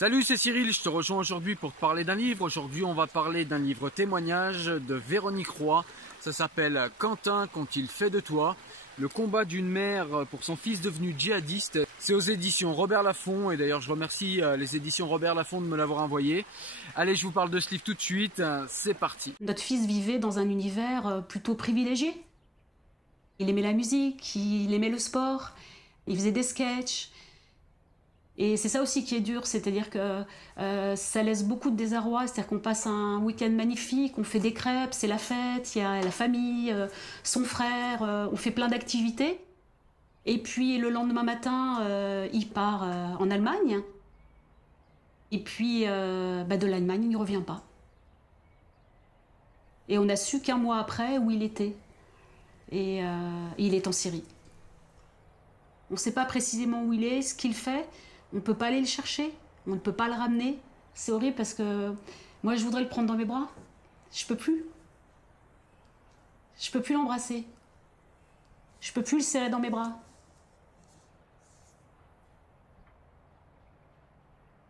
Salut, c'est Cyril, je te rejoins aujourd'hui pour te parler d'un livre. Aujourd'hui, on va parler d'un livre témoignage de Véronique Roy. Ça s'appelle « Quentin, qu'ont-ils fait de toi ?» Le combat d'une mère pour son fils devenu djihadiste. C'est aux éditions Robert Laffont et d'ailleurs je remercie les éditions Robert Laffont de me l'avoir envoyé. Allez, je vous parle de ce livre tout de suite, c'est parti. Notre fils vivait dans un univers plutôt privilégié. Il aimait la musique, il aimait le sport, il faisait des sketchs. Et c'est ça aussi qui est dur, c'est-à-dire que ça laisse beaucoup de désarroi, c'est-à-dire qu'on passe un week-end magnifique, on fait des crêpes, c'est la fête, il y a la famille, son frère, on fait plein d'activités. Et puis le lendemain matin, il part en Allemagne. Et puis de l'Allemagne, il ne revient pas. Et on a su qu'un mois après où il était. Et il est en Syrie. On ne sait pas précisément où il est, ce qu'il fait. On ne peut pas aller le chercher, on ne peut pas le ramener. C'est horrible parce que moi, je voudrais le prendre dans mes bras. Je peux plus. Je peux plus l'embrasser. Je peux plus le serrer dans mes bras.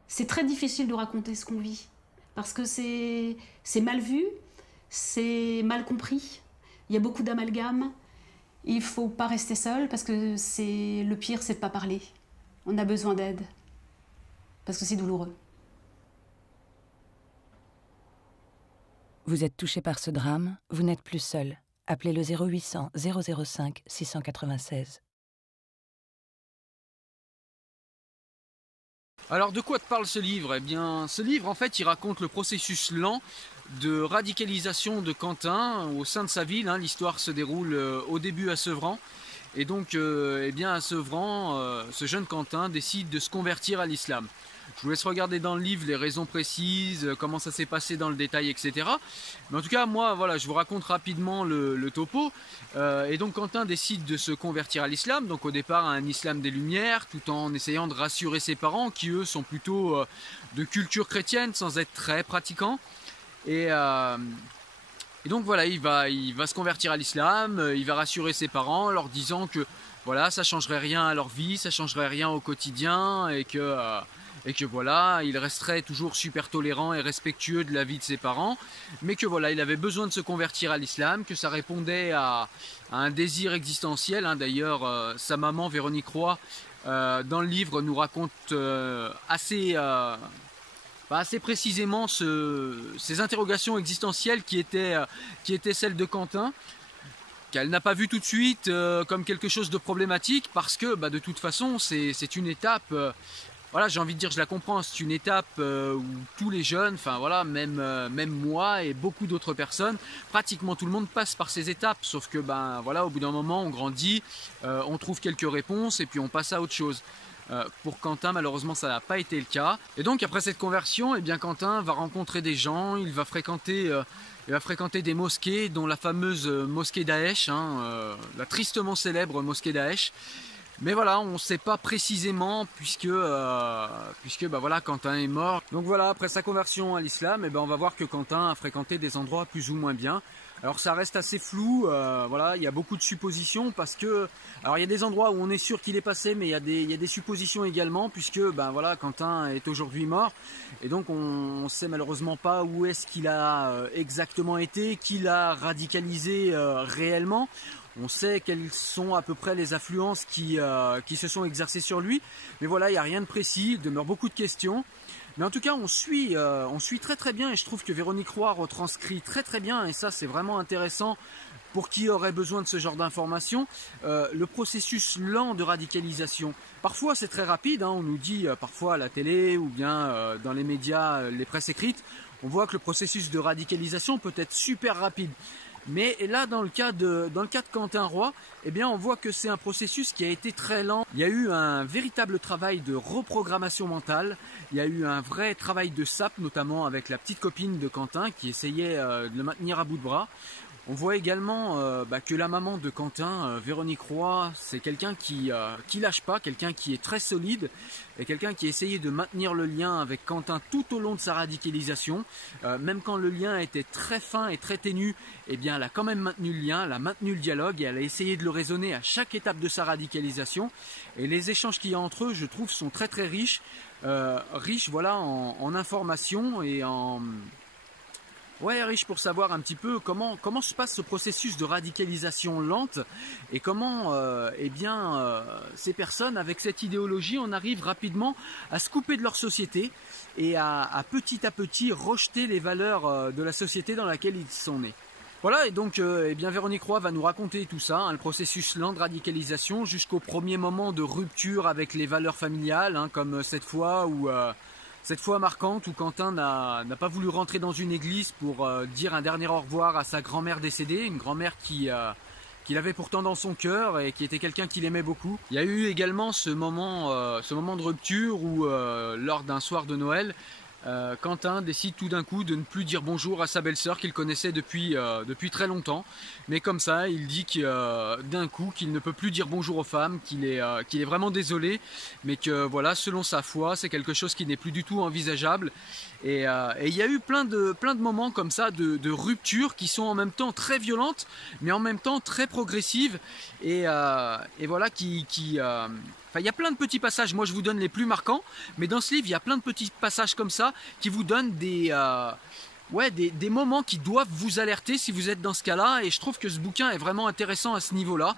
C'est très difficile de raconter ce qu'on vit parce que c'est mal vu, c'est mal compris. Il y a beaucoup d'amalgames. Il ne faut pas rester seul parce que le pire, c'est de ne pas parler. On a besoin d'aide, parce que c'est douloureux. Vous êtes touché par ce drame, vous n'êtes plus seul. Appelez le 0800 005 696. Alors de quoi te parle ce livre? Eh bien, ce livre, en fait, il raconte le processus lent de radicalisation de Quentin au sein de sa ville. L'histoire se déroule au début à Sevran. Et donc, eh bien, à Sevran, ce jeune Quentin décide de se convertir à l'islam. Je vous laisse regarder dans le livre les raisons précises, comment ça s'est passé dans le détail, etc. Mais en tout cas, moi, voilà, je vous raconte rapidement le topo. Et donc, Quentin décide de se convertir à l'islam. Donc, au départ, à un islam des Lumières, tout en essayant de rassurer ses parents, qui eux sont plutôt de culture chrétienne, sans être très pratiquants. Et donc voilà, il va se convertir à l'islam, il va rassurer ses parents en leur disant que voilà, ça changerait rien à leur vie, ça changerait rien au quotidien et que voilà, il resterait toujours super tolérant et respectueux de la vie de ses parents, mais que voilà, il avait besoin de se convertir à l'islam, que ça répondait à un désir existentiel. D'ailleurs, sa maman, Véronique Roy, dans le livre, nous raconte assez précisément ces interrogations existentielles qui étaient celles de Quentin, qu'elle n'a pas vu tout de suite comme quelque chose de problématique parce que de toute façon c'est une étape, voilà, j'ai envie de dire, je la comprends, c'est une étape où tous les jeunes, enfin voilà, même moi et beaucoup d'autres personnes, pratiquement tout le monde passe par ces étapes, sauf que voilà, au bout d'un moment on grandit, on trouve quelques réponses et puis on passe à autre chose. Pour Quentin, malheureusement, ça n'a pas été le cas. Et donc, après cette conversion, eh bien, Quentin va rencontrer des gens, il va fréquenter des mosquées, dont la fameuse mosquée Daesh, la tristement célèbre mosquée Daesh. Mais voilà, on ne sait pas précisément puisque voilà, Quentin est mort. Donc voilà, après sa conversion à l'islam, on va voir que Quentin a fréquenté des endroits plus ou moins bien. Alors ça reste assez flou, voilà, il y a beaucoup de suppositions parce que, alors il y a des endroits où on est sûr qu'il est passé, mais il y a des suppositions également puisque voilà, Quentin est aujourd'hui mort et donc on sait malheureusement pas où est-ce qu'il a exactement été, qui l'a radicalisé réellement. On sait quelles sont à peu près les influences qui se sont exercées sur lui, mais voilà, il n'y a rien de précis, il demeure beaucoup de questions. Mais en tout cas, on suit très très bien et je trouve que Véronique Roy retranscrit très très bien, et ça c'est vraiment intéressant pour qui aurait besoin de ce genre d'informations, le processus lent de radicalisation. Parfois c'est très rapide, on nous dit parfois à la télé ou bien dans les médias, les presses écrites, on voit que le processus de radicalisation peut être super rapide. Mais là, dans le cas de Quentin Roy, eh bien, on voit que c'est un processus qui a été très lent. Il y a eu un véritable travail de reprogrammation mentale. Il y a eu un vrai travail de sape, notamment avec la petite copine de Quentin qui essayait de le maintenir à bout de bras. On voit également que la maman de Quentin, Véronique Roy, c'est quelqu'un qui lâche pas, quelqu'un qui est très solide et quelqu'un qui a essayé de maintenir le lien avec Quentin tout au long de sa radicalisation. Même quand le lien était très fin et très ténu, eh bien, elle a quand même maintenu le lien, elle a maintenu le dialogue et elle a essayé de le raisonner à chaque étape de sa radicalisation. Et les échanges qu'il y a entre eux, je trouve, sont très très riches, voilà, en informations et en... Ouais, riche pour savoir un petit peu comment se passe ce processus de radicalisation lente et comment ces personnes avec cette idéologie on arrive rapidement à se couper de leur société et à petit rejeter les valeurs de la société dans laquelle ils sont nés. Voilà, et donc Véronique Roy va nous raconter tout ça, hein, le processus lent de radicalisation jusqu'au premier moment de rupture avec les valeurs familiales, hein, comme cette fois marquante où Quentin n'a pas voulu rentrer dans une église pour dire un dernier au revoir à sa grand-mère décédée, une grand-mère qu'il avait pourtant dans son cœur et qui était quelqu'un qu'il aimait beaucoup. Il y a eu également ce moment de rupture où lors d'un soir de Noël, Quentin décide tout d'un coup de ne plus dire bonjour à sa belle-sœur qu'il connaissait depuis très longtemps. Mais comme ça, il dit d'un coup qu'il ne peut plus dire bonjour aux femmes, qu'il est vraiment désolé, mais que voilà, selon sa foi, c'est quelque chose qui n'est plus du tout envisageable. Et il y a eu plein de moments comme ça de ruptures qui sont en même temps très violentes, mais en même temps très progressives. Et voilà, il y a plein de petits passages, moi je vous donne les plus marquants, mais dans ce livre il y a plein de petits passages comme ça qui vous donnent des moments qui doivent vous alerter si vous êtes dans ce cas-là, et je trouve que ce bouquin est vraiment intéressant à ce niveau-là,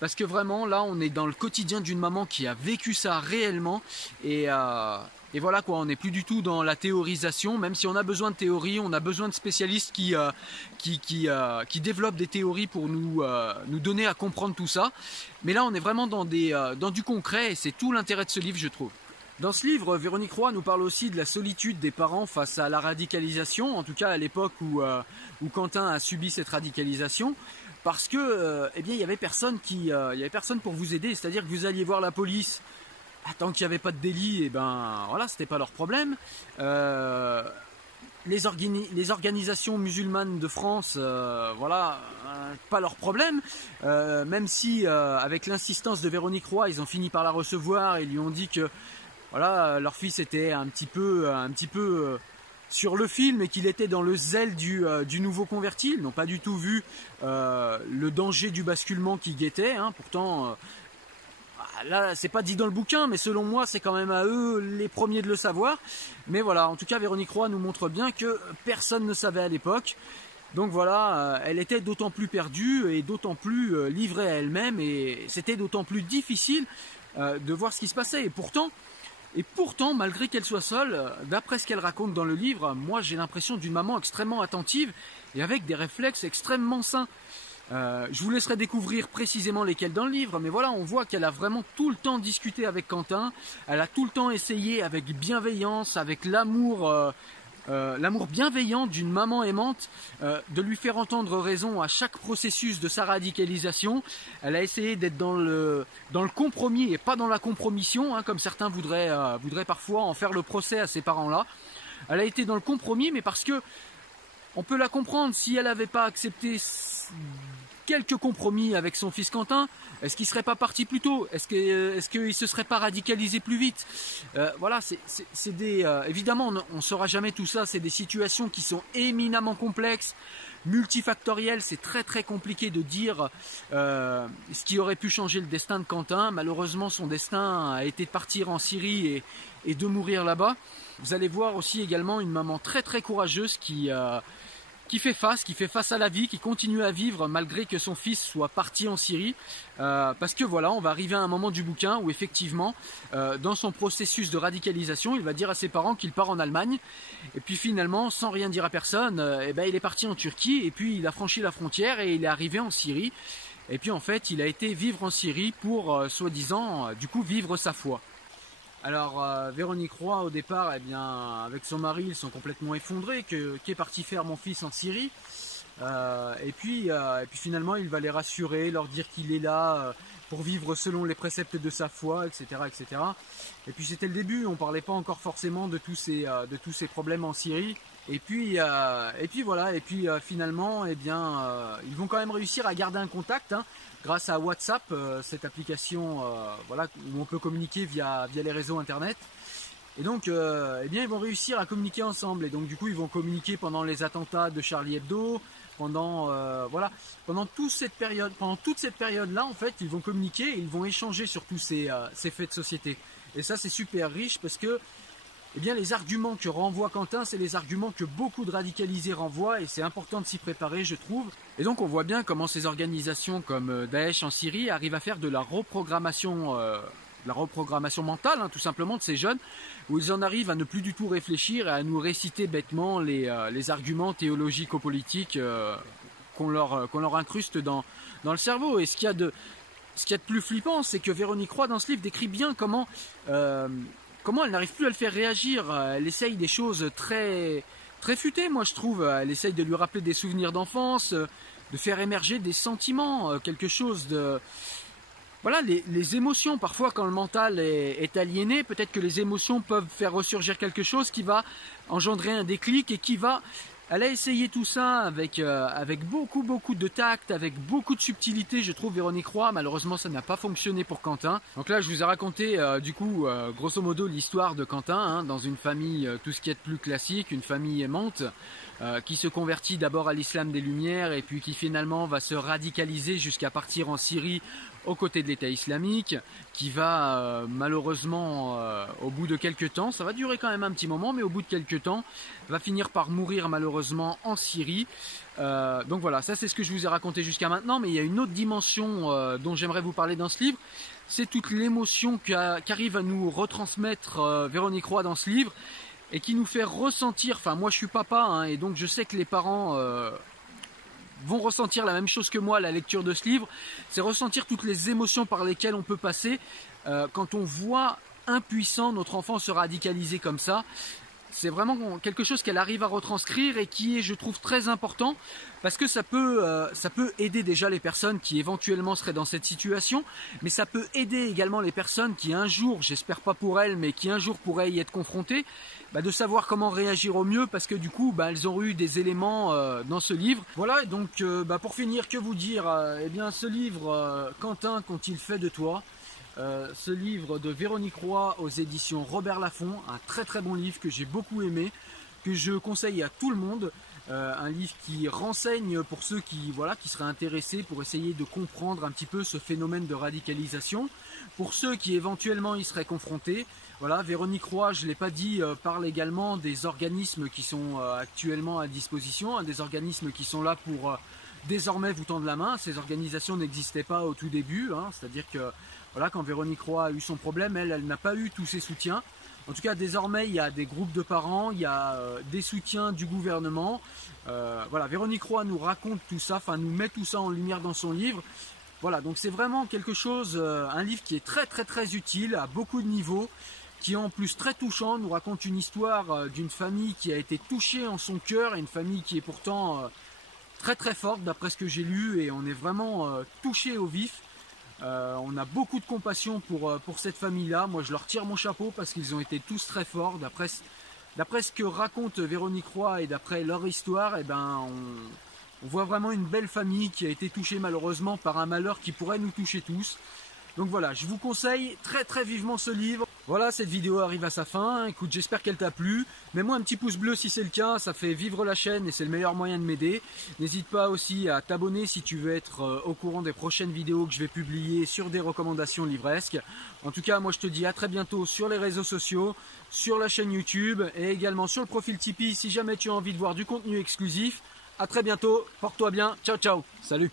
parce que vraiment là on est dans le quotidien d'une maman qui a vécu ça réellement, et voilà quoi, on n'est plus du tout dans la théorisation, même si on a besoin de théorie, on a besoin de spécialistes qui développent des théories pour nous donner à comprendre tout ça. Mais là, on est vraiment dans du concret et c'est tout l'intérêt de ce livre, je trouve. Dans ce livre, Véronique Roy nous parle aussi de la solitude des parents face à la radicalisation, en tout cas à l'époque où Quentin a subi cette radicalisation. Parce que, il y avait personne pour vous aider, c'est-à-dire que vous alliez voir la police. Tant qu'il n'y avait pas de délit, c'était pas leur problème. Les organisations musulmanes de France, pas leur problème. Même si, avec l'insistance de Véronique Roy, ils ont fini par la recevoir et lui ont dit que leur fils était un petit peu sur le fil, mais qu'il était dans le zèle du nouveau converti. Ils n'ont pas du tout vu le danger du basculement qui guettait. Hein. Pourtant. Là, c'est pas dit dans le bouquin, mais selon moi, c'est quand même à eux les premiers de le savoir. Mais voilà, en tout cas, Véronique Roy nous montre bien que personne ne savait à l'époque. Donc voilà, elle était d'autant plus perdue et d'autant plus livrée à elle-même, et c'était d'autant plus difficile de voir ce qui se passait. Et pourtant, malgré qu'elle soit seule, d'après ce qu'elle raconte dans le livre, moi j'ai l'impression d'une maman extrêmement attentive et avec des réflexes extrêmement sains. Je vous laisserai découvrir précisément lesquels dans le livre, mais voilà, on voit qu'elle a vraiment tout le temps discuté avec Quentin, elle a tout le temps essayé avec bienveillance, avec l'amour bienveillant d'une maman aimante, de lui faire entendre raison à chaque processus de sa radicalisation. Elle a essayé d'être dans le compromis et pas dans la compromission, hein, comme certains voudraient parfois en faire le procès à ces parents-là. Elle a été dans le compromis, mais parce que on peut la comprendre, si elle n'avait pas accepté quelques compromis avec son fils Quentin, est-ce qu'il ne serait pas parti plus tôt? Est-ce qu'il ne se serait pas radicalisé plus vite? Voilà, évidemment, on ne saura jamais tout ça, c'est des situations qui sont éminemment complexes, multifactorielles, c'est très très compliqué de dire ce qui aurait pu changer le destin de Quentin. Malheureusement, son destin a été de partir en Syrie et de mourir là-bas. Vous allez voir aussi également une maman très très courageuse qui fait face à la vie, qui continue à vivre malgré que son fils soit parti en Syrie. Parce que voilà, on va arriver à un moment du bouquin où effectivement, dans son processus de radicalisation, il va dire à ses parents qu'il part en Allemagne. Et puis finalement, sans rien dire à personne, il est parti en Turquie et puis il a franchi la frontière et il est arrivé en Syrie. Et puis en fait, il a été vivre en Syrie pour, soi-disant, du coup, vivre sa foi. Alors Véronique Roy au départ, avec son mari, ils sont complètement effondrés, qu'est parti faire mon fils en Syrie. Et puis finalement il va les rassurer, leur dire qu'il est là pour vivre selon les préceptes de sa foi, etc. etc. Et puis c'était le début, on ne parlait pas encore forcément de tous ces problèmes en Syrie. Et puis voilà, et puis finalement, eh bien, ils vont quand même réussir à garder un contact hein, grâce à WhatsApp, cette application voilà, où on peut communiquer via les réseaux internet. Et donc, eh bien, ils vont réussir à communiquer ensemble. Et donc, du coup, ils vont communiquer pendant les attentats de Charlie Hebdo, pendant toute cette période-là, en fait, ils vont communiquer et ils vont échanger sur tous ces faits de société. Et ça, c'est super riche parce que eh bien, les arguments que renvoie Quentin, c'est les arguments que beaucoup de radicalisés renvoient et c'est important de s'y préparer, je trouve. Et donc, on voit bien comment ces organisations comme Daesh en Syrie arrivent à faire de la reprogrammation mentale, hein, tout simplement, de ces jeunes, où ils en arrivent à ne plus du tout réfléchir et à nous réciter bêtement les arguments théologico-politiques qu'on leur incruste dans le cerveau. Et ce qu'il y a de plus flippant, c'est que Véronique Roy, dans ce livre, décrit bien comment elle n'arrive plus à le faire réagir. Elle essaye des choses très, très futées, moi je trouve. Elle essaye de lui rappeler des souvenirs d'enfance, de faire émerger des sentiments, quelque chose de... Voilà, les émotions, parfois quand le mental est aliéné, peut-être que les émotions peuvent faire ressurgir quelque chose qui va engendrer un déclic et qui va... Elle a essayé tout ça avec beaucoup de tact, avec beaucoup de subtilité, je trouve, Véronique Roy. Malheureusement, ça n'a pas fonctionné pour Quentin. Donc là, je vous ai raconté, grosso modo, l'histoire de Quentin, hein, dans une famille, tout ce qui est de plus classique, une famille aimante, qui se convertit d'abord à l'islam des Lumières et puis qui finalement va se radicaliser jusqu'à partir en Syrie aux côtés de l'État islamique, qui va malheureusement, au bout de quelques temps, ça va durer quand même un petit moment, mais au bout de quelques temps, va finir par mourir malheureusement en Syrie. Donc voilà, ça c'est ce que je vous ai raconté jusqu'à maintenant, mais il y a une autre dimension dont j'aimerais vous parler dans ce livre, c'est toute l'émotion qu'arrive à nous retransmettre Véronique Roy dans ce livre, et qui nous fait ressentir, enfin moi je suis papa, hein, et donc je sais que les parents... vont ressentir la même chose que moi à la lecture de ce livre, c'est ressentir toutes les émotions par lesquelles on peut passer quand on voit impuissant notre enfant se radicaliser comme ça. C'est vraiment quelque chose qu'elle arrive à retranscrire et qui est, je trouve, très important parce que ça peut aider déjà les personnes qui éventuellement seraient dans cette situation, mais ça peut aider également les personnes qui un jour, j'espère pas pour elles, mais qui un jour pourraient y être confrontées, de savoir comment réagir au mieux parce que du coup, elles ont eu des éléments dans ce livre. Voilà, et donc pour finir, que vous dire eh bien, ce livre, Quentin, qu'ont-ils fait de toi ? Ce livre de Véronique Roy aux éditions Robert Laffont, un très très bon livre que j'ai beaucoup aimé, que je conseille à tout le monde, un livre qui renseigne pour ceux qui seraient intéressés pour essayer de comprendre un petit peu ce phénomène de radicalisation, pour ceux qui éventuellement y seraient confrontés. Voilà, Véronique Roy, je ne l'ai pas dit, parle également des organismes qui sont actuellement à disposition, hein, des organismes qui sont là pour désormais vous tendre la main. Ces organisations n'existaient pas au tout début, hein, c'est-à-dire que voilà, quand Véronique Roy a eu son problème, elle n'a pas eu tous ses soutiens. En tout cas, désormais, il y a des groupes de parents, il y a des soutiens du gouvernement. Voilà, Véronique Roy nous raconte tout ça, nous met tout ça en lumière dans son livre. Voilà, donc c'est vraiment quelque chose, un livre qui est très très très utile à beaucoup de niveaux, qui est en plus très touchant, nous raconte une histoire d'une famille qui a été touchée en son cœur, et une famille qui est pourtant très très forte d'après ce que j'ai lu, et on est vraiment touché au vif. On a beaucoup de compassion pour cette famille-là. Moi, je leur tire mon chapeau parce qu'ils ont été tous très forts. D'après ce que raconte Véronique Roy et d'après leur histoire, on voit vraiment une belle famille qui a été touchée malheureusement par un malheur qui pourrait nous toucher tous. Donc voilà, je vous conseille très très vivement ce livre. Voilà, cette vidéo arrive à sa fin. Écoute, j'espère qu'elle t'a plu. Mets-moi un petit pouce bleu si c'est le cas, ça fait vivre la chaîne et c'est le meilleur moyen de m'aider. N'hésite pas aussi à t'abonner si tu veux être au courant des prochaines vidéos que je vais publier sur des recommandations livresques. En tout cas, moi je te dis à très bientôt sur les réseaux sociaux, sur la chaîne YouTube et également sur le profil Tipeee si jamais tu as envie de voir du contenu exclusif. À très bientôt, porte-toi bien, ciao ciao, salut.